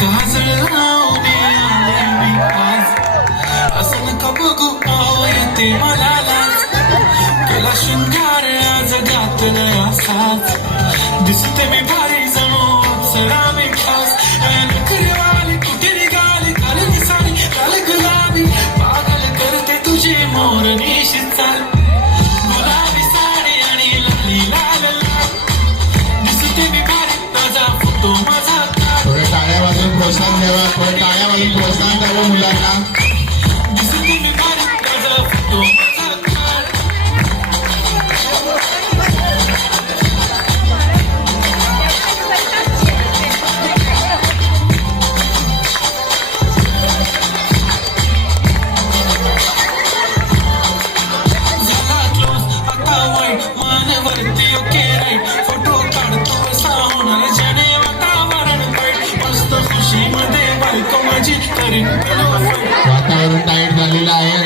काजळ लावणे आले मी आज, असं नका बघू येते मला लाज. केला शृंगार आज घातला असाच, दिसते मी भारी जणू अप्सरा मी खास. नखरेवाली कुठे निघाली काल दिसाली काल गुलाबी, पागल करते तुझी मोरनीशी चाल. गुलाबी साडी आणि लाली लाल लाल, दिसते मी भारी ताजा फोटो माझा काढ. थोडे टाळ्या वाजून प्रोत्साहन द्यावा, थोडे टाळ्या वाजून प्रोत्साहन द्यावं मुलांना. दिसते मी भारी ताजा फोटो माझा काढ. झाला क्लोज आता वाईट मानवरती ओके राईट, फोटो काढतो असा होणार ज्याने वातावरण वाईट. मस्त खुशीमध्ये बायको माझी करीन वातावरण टाईट झालेलं आहे.